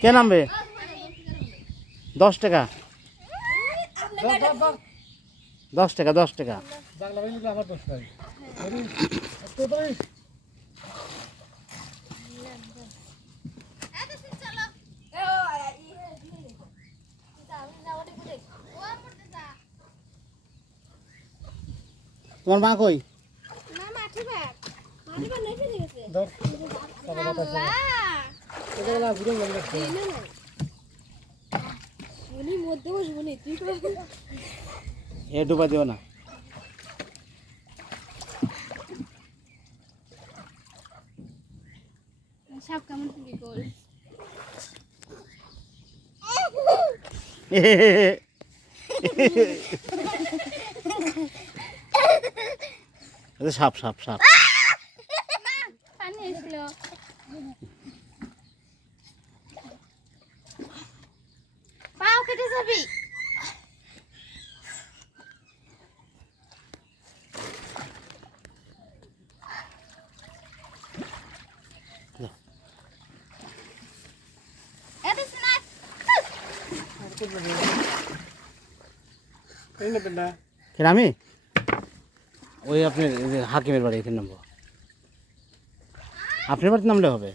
কে নামবে? 10 টাকা, 10 টাকা, 10 টাকা। তোমার মা কই? এ ডুবা দিও না। সাপ কেমন কি গোল সাপ সাপ সাপ পানি এসেছিল পাও কেটে যাবি আমি ওই আপনার হাকিমের বাড়ি এখানে নামবো। আপনার বাড়িতে নামলে হবে।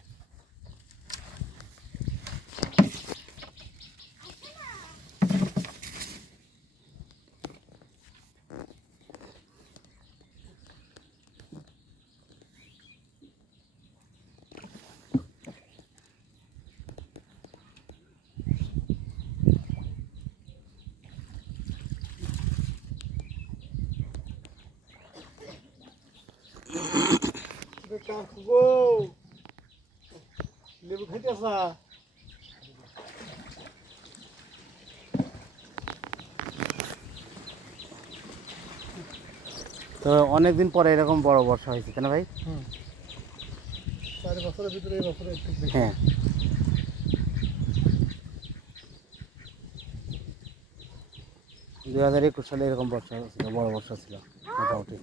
লেবু খাইতেছা? তো অনেকদিন পরে এরকম বড় বর্ষা হয়েছে তাই না ভাই? 4 বছরের ভিতরে এই বছরে একটু বেশি। হ্যাঁ, 2021 সালে এরকম বর্ষা ছিল, বড় বর্ষা ছিল মোটামুটি।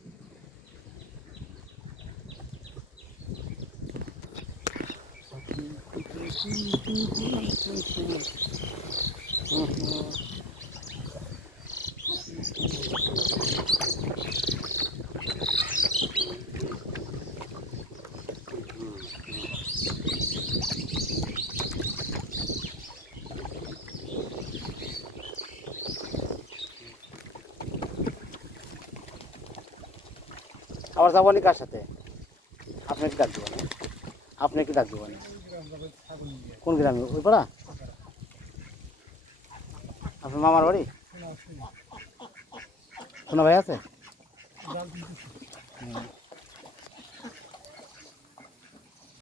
আবার যাবো নি কার সাথে? আপনাকে ডাক দেবো না, আপনাকে ডাক দেবো না। কোন গ্রামে? ওই পাড়া? আপনার মামার বাড়ি? শোনা ভাই আছে?